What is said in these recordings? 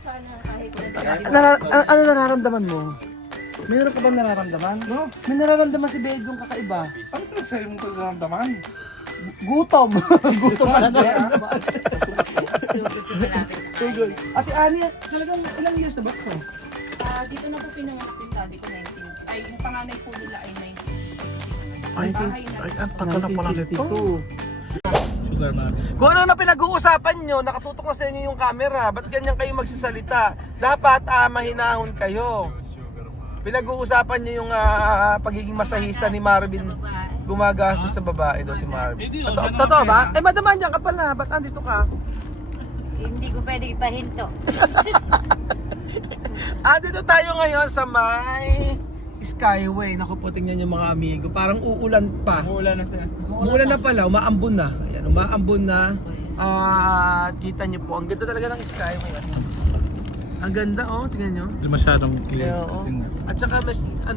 sana kahit na Ano nararamdaman mo? Mayroon ka ba nararamdaman? No? May nararamdaman si Bedong kakaiba. Ano pinagsabi mong pagkakamdaman? Gutom. Gutom pa lang. sugod sa malapit na kain. Ate Ani, talagang ilang years na ba ito? Dito na po pinanganak yung daddy ko 19. Ay, yung panganay po nila ay 19. Ay, Bahay na. ang tagal na pala nito. Sugar mami. Kung ano na pinag-uusapan nyo, nakatutok na sa inyo yung camera. Ba't ganyan kayo magsasalita? Dapat mahinahon kayo. Pinag-uusapan nyo yung pagiging masahista ni Marvin. Gumagastos sa babae daw si Marvin. Totoo ba? Eh, madama dyan ka pala. Ba't andito ka? Hindi ko pwede ipahinto. Dito tayo ngayon sa may Skyway. Naku po, tingnan yung mga amigo. Parang uulan pa. Umuulan na siya. Umuulan na pala, umaambon na. Ayan, umaambon na. Kita nyo po, ang ganda talaga ng Skyway. Ang ganda, oh, tingnan nyo. Hindi masyadong clear. Yeah, oo. At saka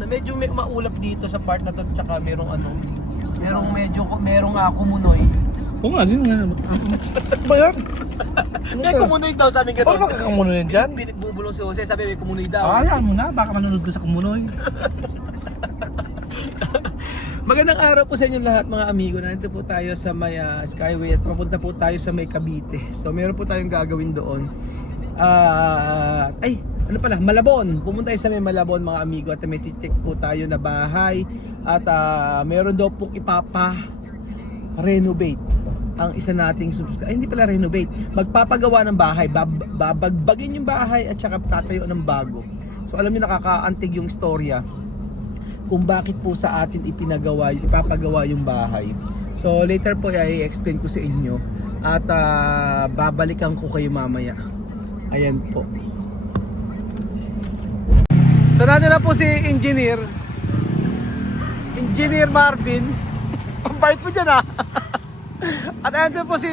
medyo may maulap dito sa part na to, at saka merong kumunoy. Oo nga, din nga. Ba yan? May kumunoy daw, sabi nga Paano doon. makakamunoy yan dyan? Bubulong si Jose, sabi may kumunoy daw. Ayan mo na, baka manunod ka sa kumunoy. Magandang araw po sa inyo lahat mga amigo. Nandito po tayo sa may Skyway at papunta po tayo sa may Cavite. So meron po tayong gagawin doon. Malabon. Pumunta tayo sa may Malabon mga amigo at may titik po tayo na bahay at meron daw pong ipapa-renovate ang isa nating hindi pala renovate, magpapagawa ng bahay, babagbagin yung bahay at saka tatayo ng bago. So alam niyo, nakakaantig yung storya kung bakit po sa atin ipapagawa yung bahay. So later po i-explain ko sa inyo at babalikan ko kayo mamaya. Ayan po. So nandun na po si Engineer Marvin. Ang bait mo dyan At andun po si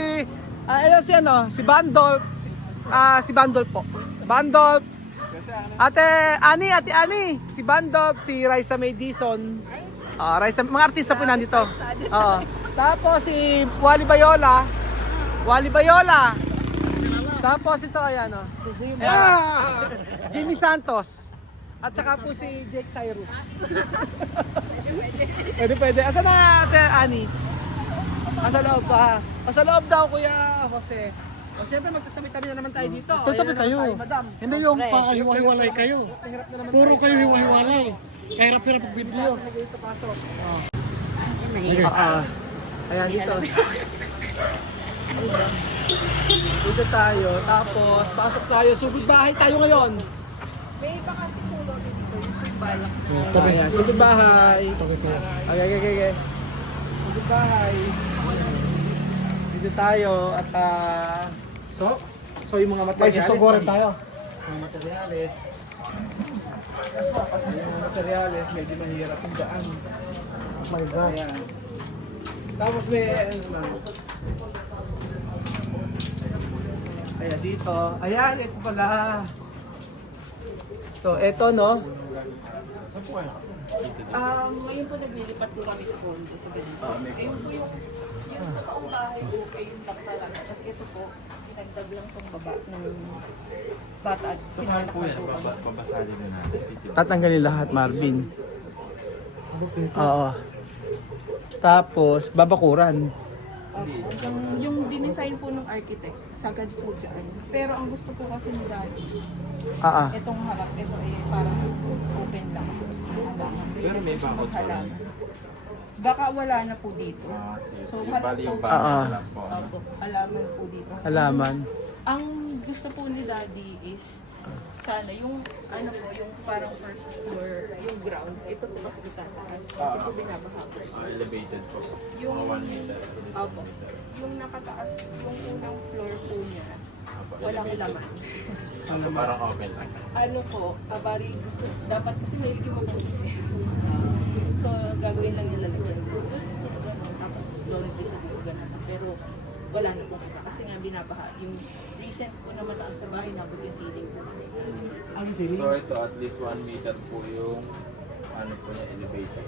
Bandol. Si Bandol po. Bandol. Ate Ani, si Bandol, si Raisa May Dison. Mga artista po nandito. Tapos si Wally Bayola. Tapos ito ayan Jimmy Santos. At saka po si Jake Cyrus. Pwede. Asa na Ate Ani? Sa loob pa. Sa loob daw Kuya Jose. O siyempre magtatabi-tabi na naman tayo dito. Tatabi kayo. Madam. Hindi yung pahiwa-hiwalay kayo. Hirap na naman Puro tayo. kayo hiwa-hiwalay. Kahirap-hirap ang video. Nag-ito pasok. Mahirap. Ayan dito. Dito tayo. Tapos pasok tayo. Sugod bahay tayo ngayon. May bakante po ba dito? Yung balak Ayan, sugod bahay. Okay. Sugod bahay. Dito tayo at so yung mga materyales. susugurin tayo. Mga materyales. Yung mga materyales medyo mahirap ang daan. Oh my God. Ayan. Tapos may ayan dito. Ayan, ito pala. So, ito no. Ngayon po naglilipat po kami sa condo sa ganito. Ayun po yung totoong bahay okay yung tak talaga. Kasi ito po, sinagdag lang tong baba ng bata at sinagdag po kami. Pabasali na natin. Tatanggalin lahat, Marvin. Oo. Tapos, babakuran. Yung dinesign po ng architect, sagad po dyan. Pero ang gusto po kasi ni Daddy, itong harap, ito ay parang open lang kasi gusto ng halaman. Pero may bakod baka wala na po dito. So, halap po Opo, halaman po dito. Halaman. Ang gusto po ni Daddy is sana yung yung parang first floor, yung ground, ito po kasi itataas kasi po binabaha po. Elevated po. Yung opo, yung nakataas, yung unang floor po niya, walang laman. Parang open lang. Bari gusto, dapat kasi may mag so, gagawin lang nila lagyan po. Tapos, laundry siguro ganun. Pero, wala na po kasi nga binabaha. Yung recent po na mataas na bahay, nabot yung ceiling po. So ito at least 1 meter po yung niya, elevator.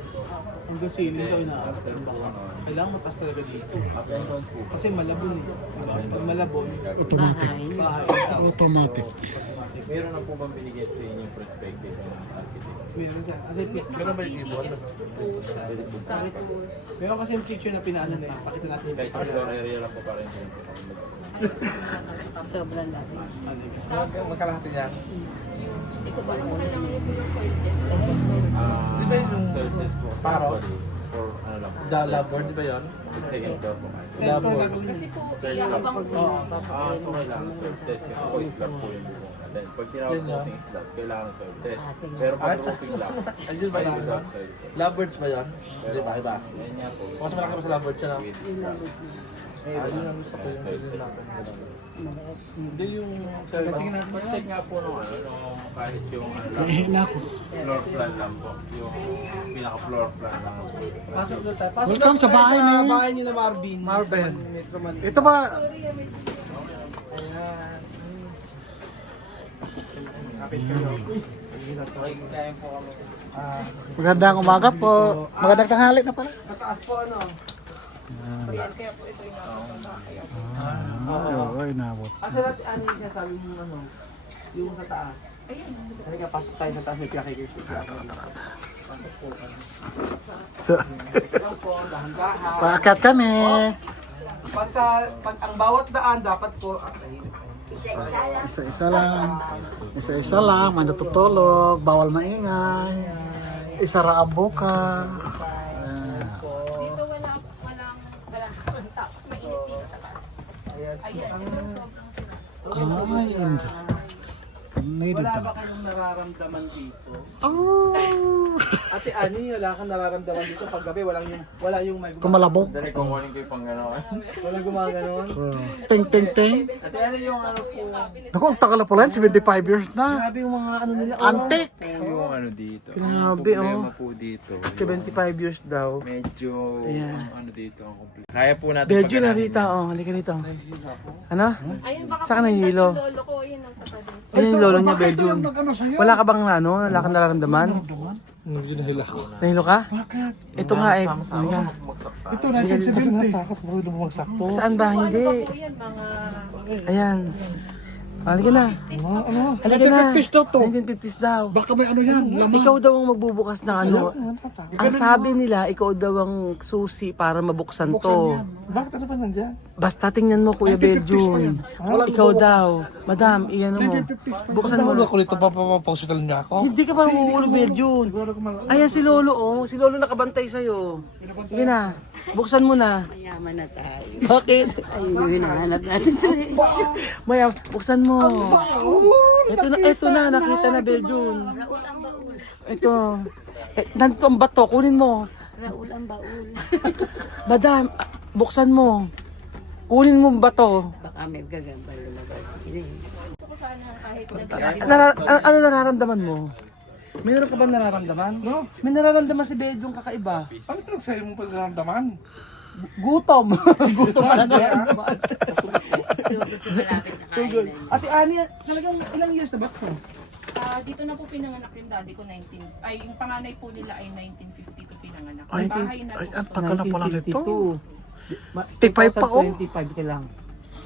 Ang ceiling daw After po nun, Kailangan mataas talaga dito. up and down po. Kasi malabon Diba? Pag malabon, Automatic. bahay. Automatic. Meron na po bang binigay sa inyo yung perspective ng architect? Meron siya. Kasi Meron ba yung ibon? Pwede po ba? meron kasi yung picture na pinaano na yun. Pakita natin yung Kahit yung picture. floor area lang po pa rin yung Sobrang laki. Magkalahati yan. Hindi ko ba alam kung kailangan ito yung soil test. Di ba yung surface po? Paro? For ano lang po? Labor, di ba yun? Second floor po. Labor. Kasi po, Third iabang floor. po. So kailangan soil test kasi po slab po yung bubong. And then, pag tinawag po kasing slab, kailangan soil test. Pero pag roofing lang, Ayun ba ay yun? without soil test. Labirds ba yun? Pero Di ba? Iba. yan nga po. Mas malaki pa sa labirds siya, no? With slab. Yun ang gusto ko yung Soil yun test. lang. Hindi yung Tingnan natin. Check nga po nung ano, nung kahit yung ano lang, floor plan lang po. Yung pinaka-floor plan lang po. Pasok doon tayo. Pasok Welcome doon sa bahay tayo ni- sa bahay nila Marvin. Marvin. Sa Metro Manila. Ito ba? Ayan. Kapit kayo. Kaya po kami. Magandang umaga po. Magandang tanghali na pala. Sa taas po ano? Kaya po ito yung Oo, inabot. Asa natin ano yung sinasabi mo ano? Yung sa taas. Ayun. Halika, pasok tayo sa taas. May pinakikirsi. So, Lang po, dahan-dahan. paakyat kami. Pag ang bawat daan dapat po Isa-isa lang. Isa-isa lang. May natutulog. Bawal maingay. Isara ang buka. Dito walang tapos mainit dito sa taas. Ayan, ito sobrang Ay, hindi. Needed wala ba talaga. kayong nararamdaman dito? Oh! Ate Ani, wala kang nararamdaman dito pag gabi, wala yung may Kumalabog. Dali, kukunin ko yung pang gano'n. walang gumaganon. So, ting, ting, ting. Ate Ani, yung ano po, Naku, ang tagal na pala yan. 75 years na. grabe yung mga ano nila. Antique. Yung ano dito. Grabe, Problema oh. po dito. 75 years daw. Medyo Ayan. ano dito ang complete. Kaya po natin Belgio na paganahin Rita, oh, halika rito. Ano? Ayun, baka Saan ka nahihilo? yung lolo ko, yun ang sa tabi. Ayun yung lolo niya, Bakit Belgium. yung nag-ano sa'yo? Wala ka bang ano, wala kang nararamdaman? Nahila ko. Nahilo ka? Bakit? Ito nga eh. sama-sama Halika. magmagsak tayo. Ito, 1970. Takot mo rin bumagsak po. Saan ba? Ano Hindi. ba po yan, mga... Ayan. Halika na. Ano? Halika na. 1950s daw to. 1950s daw. Baka may ano yan, laman. Ikaw daw ang magbubukas ng ano. Ang sabi nila, ikaw daw ang susi para mabuksan to. Bakit ano pa nandyan? Basta tingnan mo, Kuya 1950s pa Belgium. yan. Walang Ikaw bubukas. daw. Madam, iyan mo. Buksan mo. Ako dito pa-hospital niya ako. Hindi ka ba mahuhulog, Belgium? Ayan si Lolo, oh. Si Lolo nakabantay sa'yo. Sige na. Buksan mo na. Mayaman na tayo. Bakit? Ayun yung hinahanap natin. Maya, buksan mo. Ito na, nakita na, Belgium. Raul ang baul. Ito. Nandito ang bato, kunin mo. Raul ang baul. Madam, buksan mo. Kunin mo ang bato. Baka may gagambal lumabas. Gusto ko sana kahit na Ano nararamdaman mo? Mayroon ka ba nararamdaman? No. May nararamdaman si Belgium kakaiba. Ano pinagsayo mong pagkaramdaman? Gutom. Gutom ang nararamdaman. Sugod sa malapit na kainan. Ate Ani, talagang ilang years na ba ito? dito na po pinanganak yung daddy ko, yung panganay po nila ay 1952 pinanganak. Ay, Bahay na ay, po. ang tagal na pala nito. 1952. Tipay pa, oh. 25 ka lang.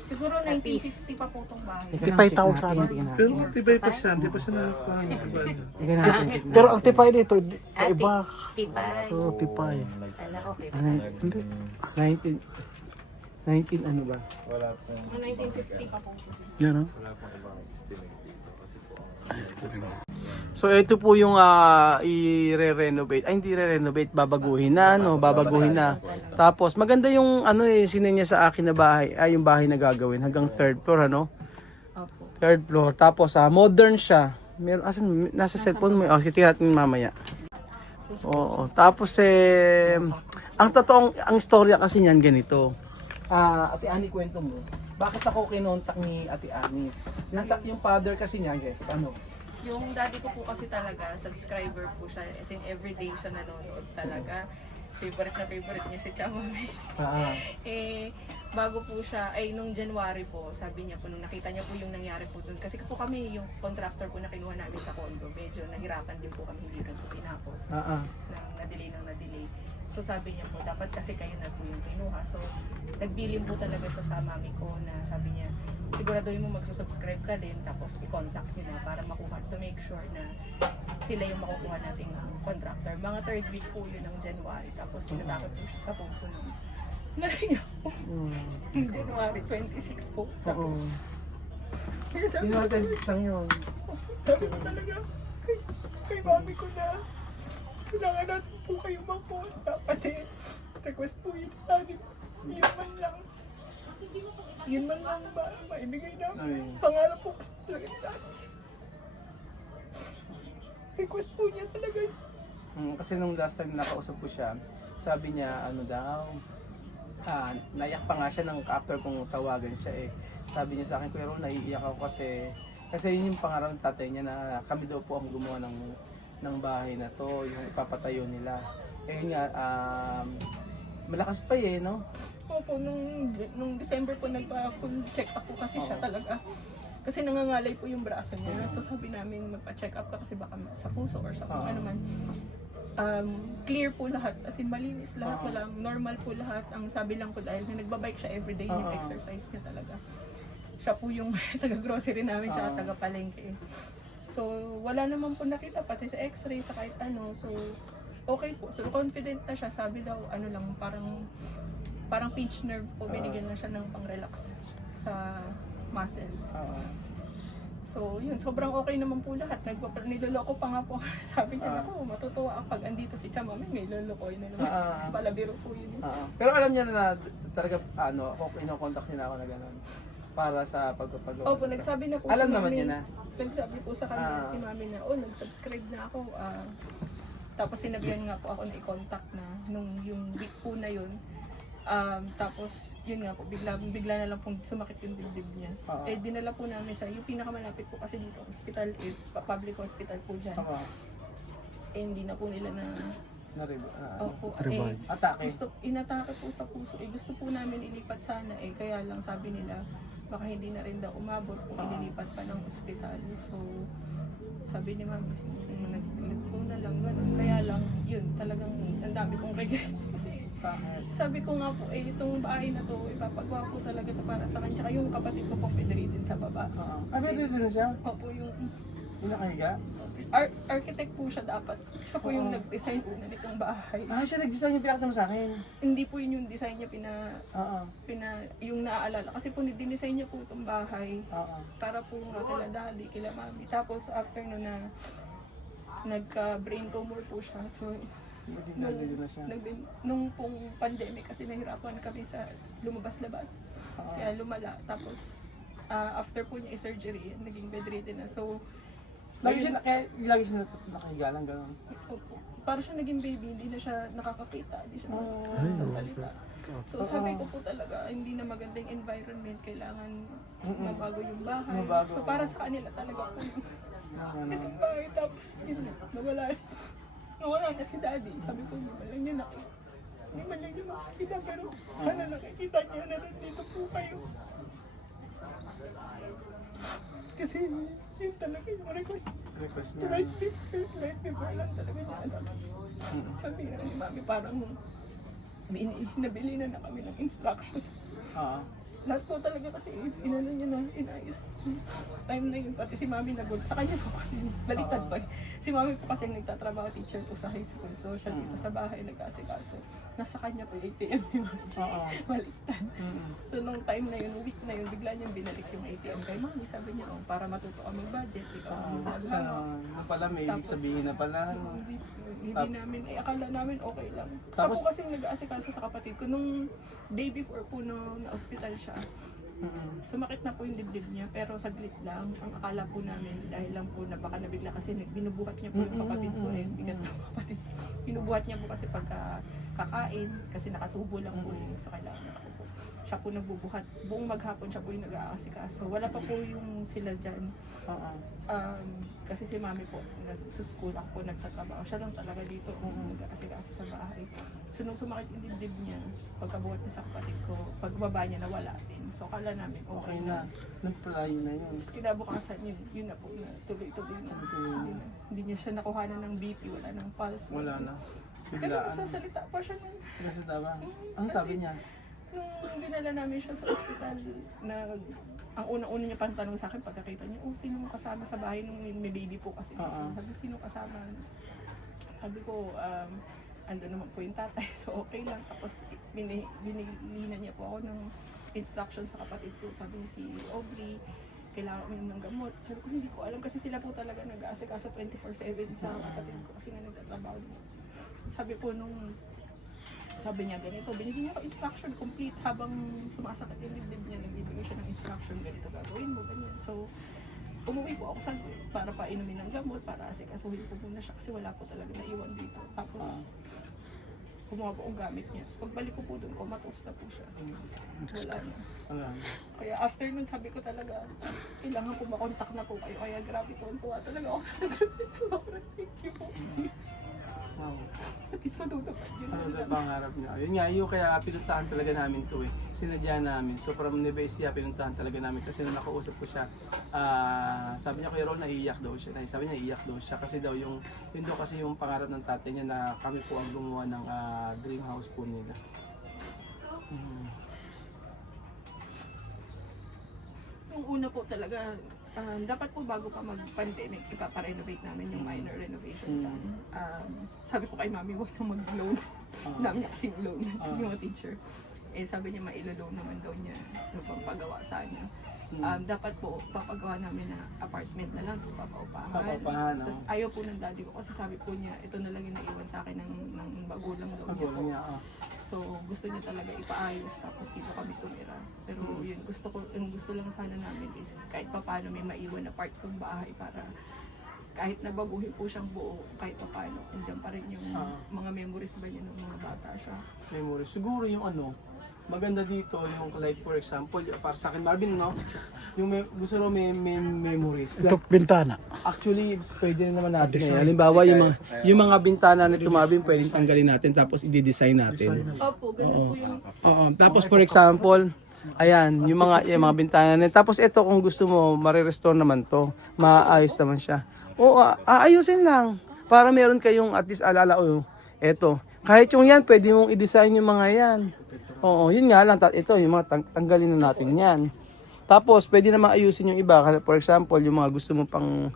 Siguro 1950 pa po itong bahay. Tipay taon sa ano. Pero tibay pa siya, hindi pa siya nakakaano. Ika natin. Pero ang tipay nito, kaiba. Tipay. Oo, tipay. Kala ko kay Hindi. 19 ano ba? Wala pong, Mga 1950 pa po. Yan, oh. wala pong ibang estimate dito. Kasi po, So ito po yung i-renovate. Ay hindi re-renovate, babaguhin na no, babaguhin na. Tapos maganda yung ano sinenya sa akin na bahay, ay yung bahay na gagawin hanggang third floor ano. Opo. Third floor. Tapos modern siya. Meron asan nasa cellphone mo. Oh, titira natin mamaya. Oo. Tapos ang totoong ang istorya kasi niyan ganito. Ate Ani, kwento mo. Bakit ako kinontak ni Ate Ani? Yung father kasi niya, ano? Yung daddy ko po kasi talaga, subscriber po siya. As in, everyday siya nanonood talaga. Favorite na favorite niya si Chamame. bago po siya, ay nung January po, sabi niya po, nung nakita niya po yung nangyari po dun. Kasi po kami, yung contractor po na kinuha namin sa condo, medyo nahirapan din po kami, hindi rin po pinapos. Nang na-delay. So sabi niya po, dapat kasi kayo na po yung kinuha. So nagbilin po talaga siya sa mami ko na sabi niya, siguraduhin mo magsusubscribe ka din, tapos i-contact niyo na para makuha, to make sure na sila yung makukuha nating contractor. Mga 3rd week po yun ng January, tapos pinatakot po siya sa puso nung narinig po. January 26 po. Tapos, kaya sabi ko, lang yun. sabi ko talaga, kay mami ko na, kailangan natin po kayo magpunta kasi request po yun natin. Yun man lang ba maibigay namin. Pangarap po kasi talaga natin. Request po niya talaga yun. Kasi nung last time nakausap ko siya, sabi niya ano daw, naiyak pa nga siya nang after kong tawagan siya eh. Sabi niya sa akin, Kuya Ron, naiiyak ako kasi yun yung pangarap ng tatay niya na kami daw po ang gumawa ng bahay na to, yung ipapatayo nila. Eh nga, malakas pa eh, no? Opo, nung December po nagpa-full check up po kasi siya talaga. Kasi nangangalay po yung braso niya. So sabi namin magpa-check up ka kasi baka sa puso or sa kung ano man. Clear po lahat, as in malinis lahat, walang normal po lahat. Ang sabi lang po dahil nagbabike siya everyday, yung exercise niya talaga. Siya po yung taga-grocery namin, tsaka taga-palengke. So wala naman po nakita pati sa x-ray, sa kahit ano. So okay po. So confident na siya, sabi daw ano lang, parang pinch nerve po, binigyan na siya ng pang-relax sa muscles. So yun, sobrang okay naman po lahat. Niloloko pa nga po. Sabi niya, ako, matutuwa pag andito si Chama, may lolokoy na naman. Mas palabiro po yun. Pero alam niya na talaga, ako, ino-contact niya na ako na gano'n. Para sa pagpapagawa. Opo, nagsabi na po alam si naman Mami. niya na. Nagsabi po sa kanya si Mami na, nag-subscribe na ako. Tapos sinabihan nga po ako na i-contact na nung yung week po na yun. Tapos yun nga po, bigla na lang pong sumakit yung dibdib niya. Eh dinala po namin sa yung pinakamalapit po kasi dito, hospital, public hospital po dyan. Eh hindi na po nila na Opo, atake. Inatake po sa puso. Gusto po namin ilipat sana kaya lang sabi nila baka hindi na rin daw umabot kung ililipat pa ng ospital. So sabi ni Mami, nag-let po na lang gano'n. Kaya lang, yun, talagang ang dami kong regret. Kasi sabi ko nga po, itong bahay na to, ipapagawa po talaga to para sa kanya. Tsaka yung kapatid ko pong bedridden sa baba. Bedridden na siya? Opo, yung nakahiga? Architect po siya dapat. Siya po yung nag-design po na nitong bahay. Siya nag-design yung pinakita mo sa akin? Hindi po yun yung design niya yung naaalala. Kasi po dinesign niya po itong bahay para po nga kila daddy, kila mami. Tapos after no na nagka-brain tumor po siya. So nung pong pandemic kasi nahirapan kami sa lumabas-labas. Kaya lumala. Tapos after po niya i-surgery, naging bedridden na. So lagi siya nakahiga lang gano'n. Opo. Para siya naging baby, hindi na siya nakakakita, hindi siya nakasalita. So sabi ko po talaga, hindi na magandang environment, kailangan mabago yung bahay. So para sa kanila talaga po yung bahay. Tapos yun na, nawala na si daddy. Sabi ko, hindi man lang niya makikita, pero sana nakikita niya na nandito po kayo. Kasi yun talaga yung request niya. Right before lang talaga niya alam. Sabi na ni Mami, parang nabili na kami ng instructions. Lahat po talaga kasi inano niya na inayos. Time na yun, pati si Mami nagod. Sa kanya po kasi, baliktad pa. Si Mami po kasi nagtatrabaho teacher po sa high school. So siya dito sa bahay nag-asikaso. Nasa kanya po yung ATM ni Mami. Baliktad. So nung time na yun, week na yun, bigla niyang binalik yung ATM kay Mami. Sabi niya, para matuto kami budget, ikaw ang pala may ibig sabihin na pala. Hindi namin, akala namin okay lang. Tapos po kasi nag-aasikaso sa kapatid ko. Nung day before po na hospital siya, Sumakit na po yung dibdib niya, pero saglit lang. Ang akala po namin, dahil lang po na baka nabigla kasi binubuhat niya po yung kapatid ko eh. Bigat ng kapatid. Binubuhat niya po kasi pagka kakain, kasi nakatubo lang po eh. So kailangan nakaupo. Siya po nagbubuhat. Buong maghapon siya po yung nag-aasikaso. Wala pa po yung sila dyan. Kasi si mami po, nag-school ako po, nagtatrabaho. Siya lang talaga dito kung nag-aasikaso sa bahay. So nung sumakit yung dibdib niya, pagkabuhat niya sa kapatid ko, pagbaba niya nawala din. So kala namin okay na. Nagpalayo na yun. Tapos kinabukasan yun na po, na tuloy-tuloy na. Hindi niya siya nakuhanan ng BP, wala ng pulse. Wala na. Kasi Biglaan. nagsasalita pa siya nun. Kasi diba? Ang sabi niya? Nung dinala namin siya sa ospital, ang unang-una niya pang tanong sa akin pagkakita niya, sino mo kasama sa bahay nung may baby po kasi. Sabi, sino kasama? Sabi ko, ando naman po yung tatay, so okay lang. Tapos binilinan niya po ako ng instruction sa kapatid ko. Sabi niya si Aubrey, kailangan uminom ng gamot. Sabi ko, hindi ko alam kasi sila po talaga nag-aasikaso 24/7 sa kapatid ko kasi nga nagtatrabaho din. Sabi niya ganito, binigyan niya ako instruction complete habang sumasakit yung dibdib niya, nagbibigay siya ng instruction, ganito gagawin mo, ganyan. So, umuwi po ako saglit para painumin ng gamot, para asikasuhin ko muna siya kasi wala po talaga naiwan dito. Tapos, kumuha po ang gamit niya. Tapos pagbalik ko po doon, comatose na po siya. Wala na. Kaya after nun, sabi ko talaga, kailangan po makontak na po kayo. Kaya grabe po, tuwa talaga ako. Sobrang thank you po. Wow. At least matutupad yun. Ano ba pangarap niya? Yun nga, yung kaya pinuntahan talaga namin to eh. Sinadya namin. So from Nevesia, pinuntahan talaga namin kasi nung nakausap ko siya, sabi niya Kuya Ron, naiiyak daw siya. Sabi niya iiyak daw siya kasi daw yung daw kasi yung pangarap ng tatay niya na kami po ang gumawa ng dream house po nila. Yung una po talaga, dapat po bago pa mag-pandemic, ipaparenovate namin yung minor renovation plan. Sabi ko kay mami, huwag na mag-loan. Dami niya kasing loan, yung mga teacher. Sabi niya mailo-loan naman daw niya yung pampagawa sana. Dapat po papagawa namin na apartment na lang, tapos papaupahan. Tapos ayaw po ng daddy ko kasi sabi po niya, ito na lang yung naiwan sa akin ng magulang daw niya. So gusto niya talaga ipaayos tapos dito kami tumira. Pero yun, gusto lang sana namin is kahit paano may maiwan na part ng bahay para kahit nabaguhin po siyang buo, kahit paano, andyan pa rin yung mga memories ba niya ng mga bata siya. Memories. Siguro yung maganda dito yung like for example, para sa akin Marvin, no? Yung gusto mo may memories. Ito, bintana. Actually, pwede naman natin. Halimbawa, yung mga bintana nito Marvin, pwedeng tanggalin natin tapos i-design natin. Opo, ganun po yung... Tapos for example, ayan, yung mga bintana na. Tapos ito kung gusto mo, mare-restore naman to. Maayos naman siya. O, aayusin lang. Para meron kayong at least alala, eto. Kahit yung yan, pwede mong i-design yung mga yan. Oo, yun nga lang, ito, yung mga tanggalin na natin yan. Tapos, pwede naman ayusin yung iba. For example, yung mga gusto mo pang,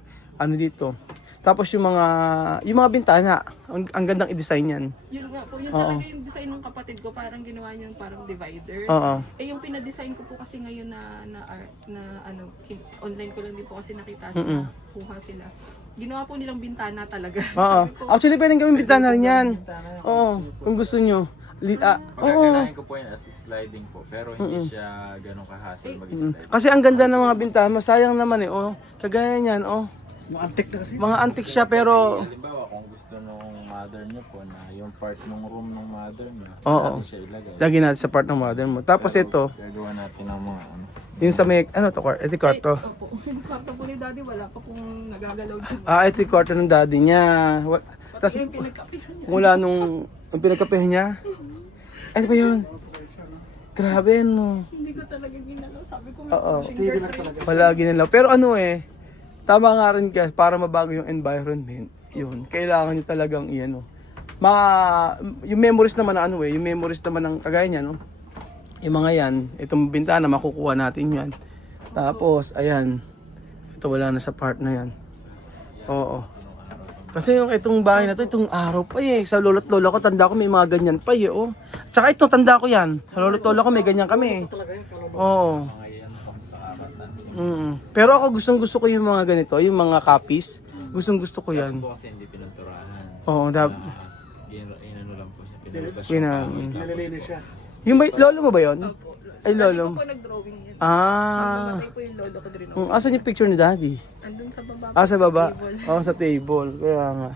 dito. Tapos yung mga bintana, ang gandang i-design yan. Yun nga po, yun talaga yung design ng kapatid ko, parang ginawa niyang parang divider. Yung pinadesign ko po kasi ngayon na online ko lang din po kasi nakita sila, kuha sila. Ginawa po nilang bintana talaga. Actually, pwedeng gawing bintana rin yan. Oo, kung gusto nyo. Pagkakailangan ko po yun as sliding po, pero hindi siya ganun ka-hassle mag-slide. Kasi ang ganda ng mga bintana, masayang naman kagaya niyan, Mga antik na kasi. mga antik siya pero Halimbawa, kung gusto nung mother niyo po na yung part ng room ng mother niyo, natin siya ilagay. lagi natin sa part ng mother mo. Tapos ito, Gagawa natin ng mga yung sa may, ito kwarto. Opo, yung kwarto po ni daddy, wala pa pong nagagalaw dyan. Ito yung kwarto ng daddy niya. Tapos Yung pinagkapihan niya. mula nung pinagkapehan niya, ano ba yun? Grabe, no? Hindi ko talaga ginalaw. Sabi ko, Wala ginalaw. Pero tama nga rin guys, para mabago yung environment, yun, kailangan nyo talagang yung memories naman na yung memories naman ng kagaya niya, no? Yung mga yan, itong bintana, makukuha natin yan. Tapos, ayan, ito wala na sa part na yan. Oo. Kasi yung itong bahay na to, itong araw pa sa lolo't lola ko, tanda ko may mga ganyan pa Tsaka ito, tanda ko yan. Sa lolo't lola ko may ganyan kami Oo. Pero ako gustong-gusto ko yung mga ganito, yung mga copies. Gustong-gusto ko yan. po kasi hindi pinanturahan. Oo, Inano lang po siya, pinalabas Yun na. Nalilinis siya. Yung lolo mo ba yun? Opo, Ay, lolo. Daddy ko po nag-drawing yan. Ah. Namatay po yung lolo ko din. Asan yung picture ni daddy? Andun sa baba. Ah, sa baba? table. Oo, sa table. Kaya nga.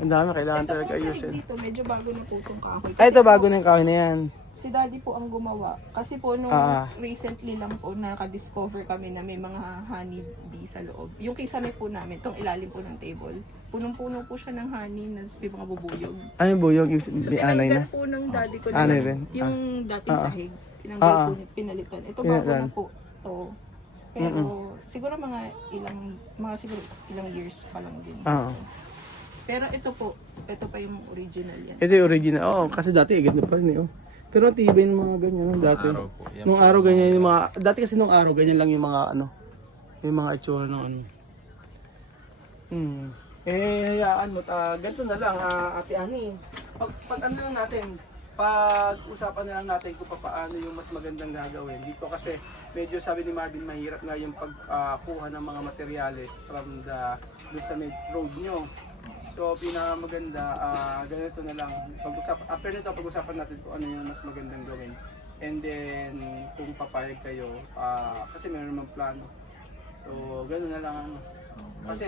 Ang dami, kailangan Ito talaga po sa ayusin. dito, medyo bago na po itong kahoy. Ay, ito bago na yung kahoy na yan. Si daddy po ang gumawa. Kasi po nung Ah. recently lang po nakadiscover kami na may mga honey bee sa loob. Yung kisame po namin, itong ilalim po ng table. Punong-puno po siya ng honey na may mga bubuyog. Ay, buyog. Yung So, may anay na. tinanggal po ng daddy ko Anay na rin? yung dating Ah. sahig. Tinanggal Ah. po, pinalitan. Ito bago Pinalitan. na po. Ito. Pero siguro mga siguro ilang years pa lang din. Oo. Pero ito pa yung original yan. Ito yung original. Oo, kasi dati igit na pa rin eh. Oh. Pero tibay ng mga ganyan. No? Dati. Araw po. Yan Nung araw ganyan yung mga... Dati kasi nung araw ganyan lang yung mga ano. Yung mga itsura ng ano. Hayaan mo. Ganito na lang, Ate Ani. Pag ano lang natin, pag-usapan na lang natin kung paano yung mas magandang gagawin. Dito kasi medyo sabi ni Marvin, mahirap nga yung pagkuha ng mga materyales from doon sa main road nyo. So pinakamaganda, ganito na lang. After nito, pag-usapan natin kung ano yung mas magandang gawin. And then, kung papayag kayo, kasi meron namang plano. So, gano'n na lang. Kasi,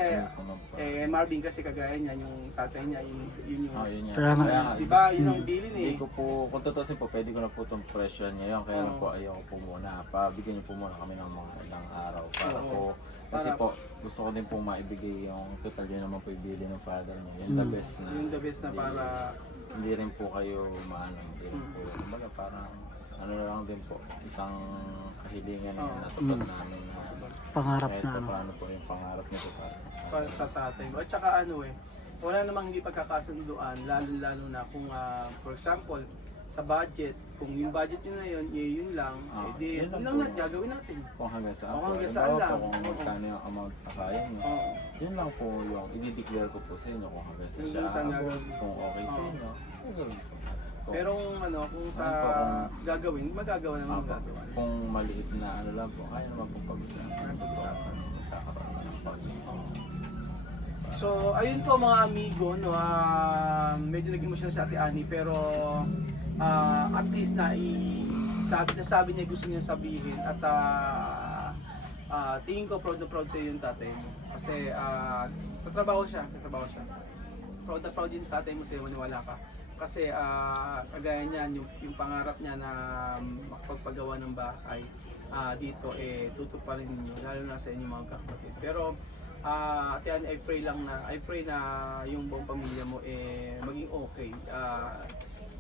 Marvin kasi kagaya niya, yung tatay niya, yun yung... Yun yan. Kaya nga. Diba, yun ang bilin eh. Hindi ko po, kung tutusin po, pwede ko na po itong presyo ngayon. Kaya lang po, ayaw ko po muna. Pabigyan niyo po muna kami ng mga ilang araw. Para po, kasi po, gusto ko din po maibigay yung total yun naman po ibili ng father niya. Yun the best na. Yung the best na para... Hindi rin po kayo maano. Hindi rin po. Kumbaga parang, ano na lang din po, isang kahilingan na natupad namin na Pangarap kahit na pa ano. paano po yung pangarap nito para sa para sa tatay mo. At saka ano wala namang hindi pagkakasunduan, lalo na kung for example, sa budget, kung yung budget yun na yun lang, yun yun lang lang po. na gagawin natin. Kung hanggang saan Kung po. hanggang Halimbawa saan lang. po kung magkano yung amount na kaya nyo. Oo. Yun lang po yung i-declare ko po sa inyo kung hanggang sa Hanggang siya saan abot, gagawin. kung okay sa Oo. inyo. Gagawin po. Pero kung sa Saan po kung- gagawin, magagawa naman Apo, magagawa. kung maliit na ano lang po, kaya naman po pag-usapan. Kaya pag-usapan. Magkakaroon na ng So, ayun po mga amigo, no, medyo nag-emotional si Ate Ani, pero at least nasabi niya gusto niya sabihin at tingin ko proud na proud sa yung tatay mo. Kasi tatrabaho siya. Proud na proud yung tatay mo sa'yo, maniwala ka. Kasi kagaya niyan, yung pangarap niya na makapagpagawa ng bahay dito, tutuparin ninyo, lalo na sa inyo mga kapatid. Pero Tiyan, I pray na yung buong pamilya mo maging okay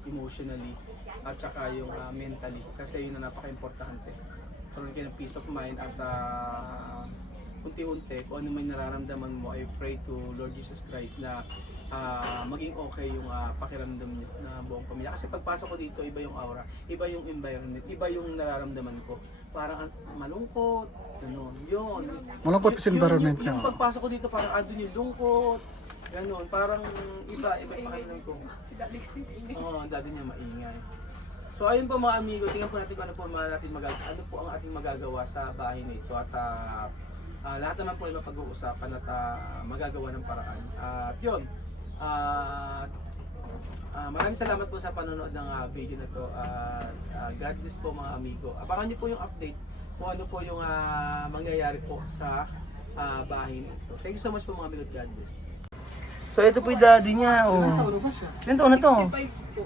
emotionally at saka yung mentally, kasi yun na napaka-importante. Karoon kayo ng peace of mind at unti-unti kung ano may nararamdaman mo, I pray to Lord Jesus Christ na maging okay yung pakiramdam niyo na buong pamilya. Kasi pagpasok ko dito, iba yung aura, iba yung environment, iba yung nararamdaman ko. Parang malungkot, gano'n, yun. Malungkot kasi environment niya. Yung pagpasok ko dito, parang andun yung lungkot, gano'n, parang iba pakiramdam ko. Si daddy kasi ingay. Oo, dati niya maingay. So ayun po mga amigo, tingnan po natin kung ano po ang ating magagawa sa bahay na ito at lahat naman po ay mapag-uusapan at magagawa ng paraan. At yun, maraming salamat po sa panonood ng video na to. God bless po mga amigo. Abangan niyo po yung update kung ano po yung mangyayari po sa bahay na ito. Thank you so much po mga amigo. God bless. So ito po yung daddy niya. Ilan taon na to? 65 po.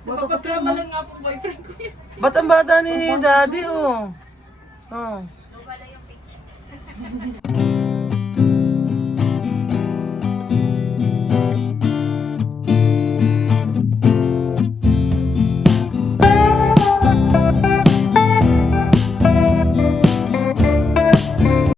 Napapagkamalan nga po boyfriend ko yun. Ba't ang bata ni daddy oh? Oh. Ito pala yung picture.